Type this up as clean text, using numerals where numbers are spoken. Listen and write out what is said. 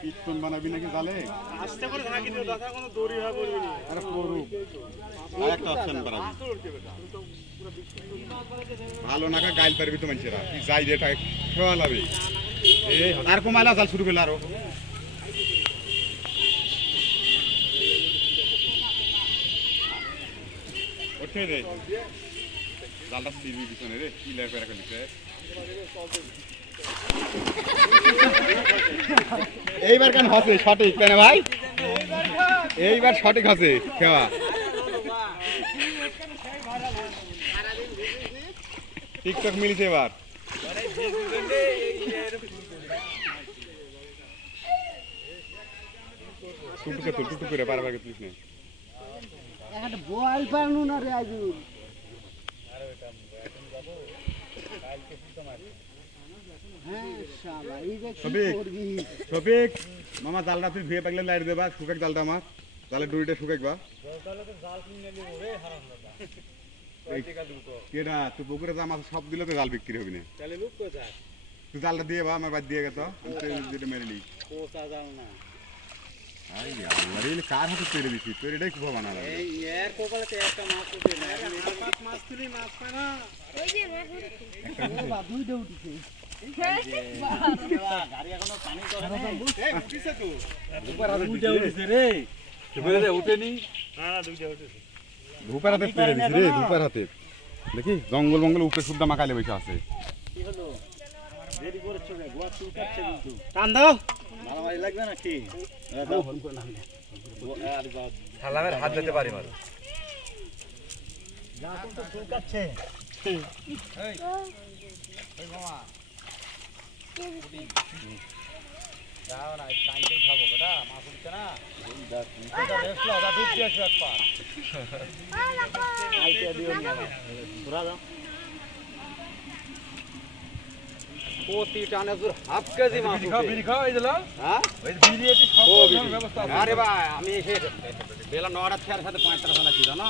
কীর্তন বানাবি নাকি জালে? আস্তে করে ঢাকি দিও, দাদা কোনো দড়ি হয়ে পড়বি না। আরে করুক, আর একটা অপশন বানাবি। ভালো নাকা গাইল পারবি তো মানুষেরা, তুই যাই রেটা খেওয়া লাবে। আর কমাইলা জাল শুরু করলে আরো ওঠে রে জালটা সিবি পিছনে রে, কি লাগে রাখা দিছে। এইবার কেন হসে সঠিক কেন ভাই? এইবার সঠিক হসে খেওয়া। টিকটক মিলছে এবার। টুকটুকে তো টুকটুক করে বারবার তুলিস না। একটা বল পারনু না রে আজুল। হ্যাঁ শালা এই যে কি করবি? শফিক মামা জালটা তুই ধুয়ে পাকলে লাইট দেবা, শুকাক জালটা আমার জালের ডুরিটা শুকাকবা। কেডা তুই পুকুরে যা মাছ সব দিলে তো জাল বিক্রি হবি না। তুই জালটা দিয়ে বা আমার বাদ দিয়ে গেছ, যেটা মেরে নি কার হাতে তৈরি দিচ্ছি তোর এটাই খুব বানালাম। দুইটা উঠেছে। ধূপের হাতে পেরে দিছি রে, ধূপের হাতে দেখি জঙ্গল মঙ্গল উপরে শুদ্ধ মাকালে বসে আছে। টান দাও। হাত দিতে পারি মারো। প্রতি টানে তোর হাফ কেজি মাছ আরে ভাই আমি এসে বেলা 9টার সাথে 5টা ছিল না।